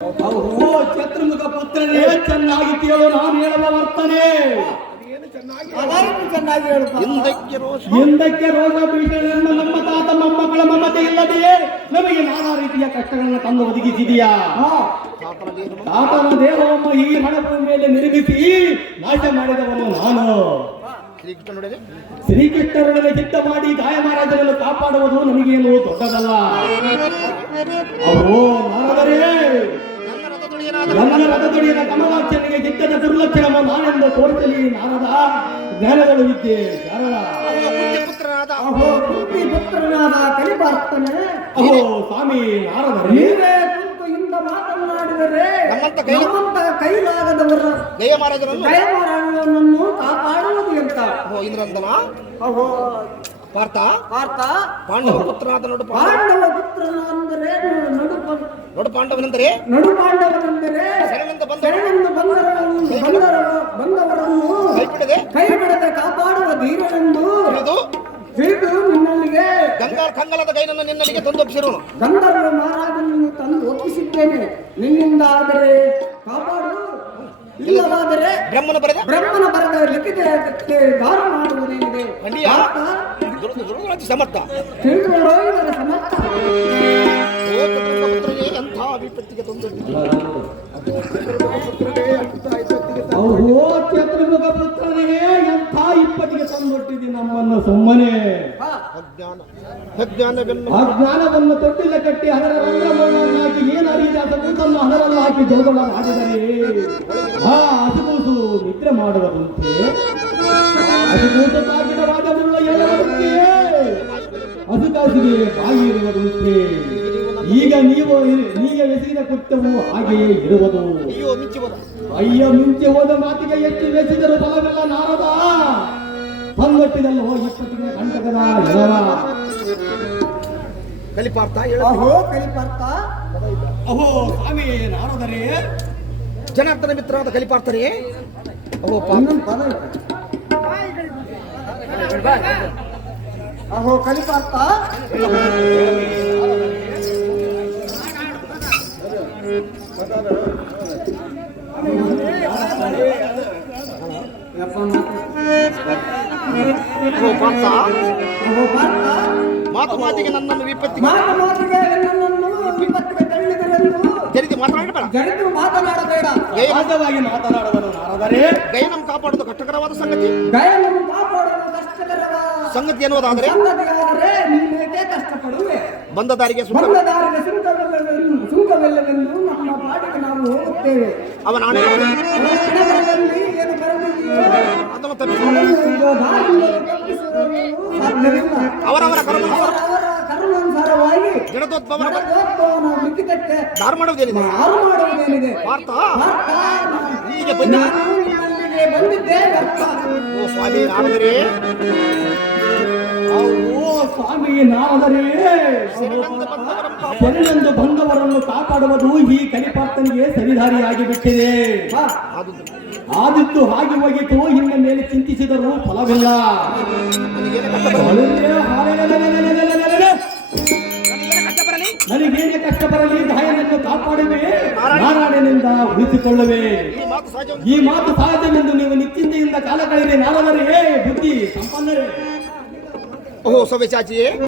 ಓ ಚತುರ್ಮುಖ ಪುತ್ರನೇ, ಚೆನ್ನಾಗಿ ಕೇಳು ನಾನು ಹೇಳುವ ವರ್ತನೆ. ಹಿಂದಕ್ಕೆ ರೋಗ ಭೀಷಣೆಯನ್ನು ನಮ್ಮ ತಾತ ಮೊಮ್ಮಕ್ಕಳ ಮಮತೆ ಇಲ್ಲದೆಯೇ ನಮಗೆ ನಾನಾ ರೀತಿಯ ಕಷ್ಟಗಳನ್ನು ತಂದು ಒದಗಿಸಿದೆಯಾ? ತಾತನ ದೇಹವನ್ನು ಈ ಹಣದ ಮೇಲೆ ನಿರ್ಮಿಸಿ ನಾಶ ಮಾಡಿದವನು ನಾನು. ಶ್ರೀಕೃಷ್ಣರೊಡನೆ ಯುದ್ಧ ಮಾಡಿ ಗಾಯ ಮಹಾರಾಜರನ್ನು ಕಾಪಾಡುವುದು ನಮಗೇನು ದೊಡ್ಡದಲ್ಲ. ಅವೋ ನಾರದರೇ, ನನ್ನ ರಥದೊಡೆಯನ ಕಮಲಾಕ್ಷನಿಗೆ ಯುದ್ಧದ ದುರ್ಲಕ್ಷಣವನ್ನು ನಾನೆಂದು ತೋರಿಸಲಿ. ನಾರದ ಜ್ಞಾನಗಳು ವಿದ್ಯೆ ಪುತ್ರನಾದ ಕಲಿಪಾರ್ತನೆ. ಅಹೋ ಸ್ವಾಮಿ ನಾರದರೇ, ಮಾತನಾಡಿದರೆ ನಮ್ಮಂತ ಕೈಲಾಗದವರ ಗಯ ಮಹಾರಾಜರನ್ನು ಕಾಪಾಡುವುದು ಅಂತ. ಇಂದ್ರಂದನ ಅಹೋ ಪಾರ್ಥ ಪಾರ್ಥ ಪಾಂಡವ ಪುತ್ರನಾದ ನಡು ಪಾಂಡವ ಪುತ್ರನೆಂದರೆ ನಡು ಪಾಂಡವನೆಂದರೆ ನಡು ಪಾಂಡವನೆಂದರೆ ಶರಣೆಂದು ಬಂದವರನ್ನು ಕೈ ಬಿಡದೆ ಕಾಪಾಡುವ ಧೀರನೆಂದು ತಿಳಿದು ನಿನ್ನಲ್ಲಿಗೆ ಕಂಗಲದ ಕೈನನ್ನು ನಿನ್ನಲ್ಲಿಗೆ ತಂದೊಪ್ಪಿಸಿರುವನು. ಗಂಧರ್ವ ಮಹಾರಾಜನನ್ನು ತಂದು ಒಪ್ಪಿಸಿದ್ದೇನೆ. ನಿನ್ನಿಂದ ಆದರೆ ಕಾಪಾಡು, ಇಲ್ಲವಾದರೆ ಬ್ರಹ್ಮನ ಬರೆದ ಲಿಖಿತಕ್ಕೆ ದಾರ ಮಾಡುವುದೇನಿದೆ. ಸಮರ್ಥ ತಿಳಿದುಕೊಳ್ಳೋ ಇದರ ಸಮರ್ಥ. ಎಂಥ ವಿಪತ್ತಿಗೆ ಓ ಚತುರ್ಮುಖ ಪುತ್ರನೇ, ಎಂಥ ಇಪ್ಪತ್ತಿಗೆ ತಂದೊಟ್ಟಿದ್ದಿ ನಮ್ಮನ್ನು. ಸುಮ್ಮನೆ ಅಜ್ಞಾನವನ್ನು ತೊಟ್ಟಿಲ್ಲ ಕಟ್ಟಿ ಅದರ ರಂಧ್ರವನ್ನು ಹಾಕಿ ಏನು ಅರಿಯಾದ ಕೂತನ್ನು ಅದರಲ್ಲಿ ಹಾಕಿ ಜೋಗಳ ಮಾಡಿದರೆ ಹಸುಗೂಸು ನಿದ್ರೆ ಮಾಡುವುದಂತೆ. ಹಸುಗೂಸು ತಾಗಿದ ರಾಜಮುಳ್ಳ ಹೇಳುವುದಂತೆಯೇ ಹಸುಕಾಸಿಗೆ ಬಾಯಿ ಇರುವುದಂತೆ. ಈಗ ನೀವು ಎಸಗಿದ ಕೃತ್ಯವು ಹಾಗೆಯೇ ಇರುವುದು. ಅಯ್ಯ ಮಿಂಚಿ ಹೋದ ಮಾತಿಗೆ ಎಷ್ಟು ಎಸೆದರೂ ಫಲವಿಲ್ಲ. ನಾರದ ತಂದೊಟ್ಟಿದಲ್ಲೋ ಇಪ್ಪತ್ತಿಗೆ ಕಂಟಕದ ಎಲವ. ಕಲಿಪಾರ್ಥ ಅಹೋ ಕಲಿಪಾರ್ಥ. ಅಹೋ ಸ್ವಾಮಿ ನಾರದರೇ, ಜನಾರ್ದನ ಮಿತ್ರನಾದ ಕಲಿಪಾರ್ಥನೇ. ಅಹೋ ಪದ ಅಹೋ ಕಲಿಪಾರ್ಥ. ಮಾತು ಮಾತಿಗೆ ನನ್ನನ್ನು ವಿಪತ್ತಿಗೆ ಮಾತನಾಡಬೇಡ. ಸಹಜವಾಗಿ ಮಾತನಾಡುವನು ನಾರದರೇ. ಗಯನಂ ಕಾಪಾಡುವುದು ಕಷ್ಟಕರವಾದ ಸಂಗತಿ. ಸಂಗತಿ ಎನ್ನುವುದಾದರೆ ನೀನೇಕೆ ಕಷ್ಟಪಡುವೆ. ಬಂದ ದಾರಿಗೆ ಸುಂಕವಿಲ್ಲವೆಂದು ನಮ್ಮ ಪಾಡಿಗೆ ನಾವು ಹೋಗುತ್ತೇವೆ. ಅವನ ಏನು ಬರದಿದೆಯೋ ಅದನ್ನು ಅವರವರ ಕರ್ಮಾನುಸಾರವಾಗಿ ಲಿಖಿತಕ್ಕೆ ದಾರು ಮಾಡುವುದೇನಿದೆ. ಪಾರ್ಥ ಹೀಗೆ ಬಂದಿದ್ದೆ. ಓ ಸ್ವಾಮಿ ನಾರದರೇ, ಓ ಸ್ವಾಮಿ ನಾರದರೇ, ಶರಣೆಂದು ಬಂದವರನ್ನು ಕಾಪಾಡುವುದು ಈ ಕಲಿಪಾರ್ಥನಿಗೆ ಸರಿದಾರಿಯಾಗಿ ಬಿಟ್ಟಿದೆ. ಆದಿತ್ತು ಹಾಗೆ ಹೋಗಿತ್ತು. ಇನ್ನ ಮೇಲೆ ಚಿಂತಿಸಿದರೂ ಫಲವಿಲ್ಲ. ನನಗೇನೆ ಕಷ್ಟ ಬರಲಿ, ಗಾಯನನ್ನು ಕಾಪಾಡುವೆ, ನಾರಾಯಣನಿಂದ ಉಳಿಸಿಕೊಳ್ಳುವೆ. ಈ ಮಾತು ಸಹಜವೆಂದು ನೀವು ನಿಶ್ಚಿಂತೆಯಿಂದ ಕಾಲ ಕಳೆದರೆ ನಾರದರೇ, ಬುದ್ಧಿ ಸಂಪನ್ನರೇ. ಓಹೋ ಸವ್ಯಚಾಚಿಯೇ,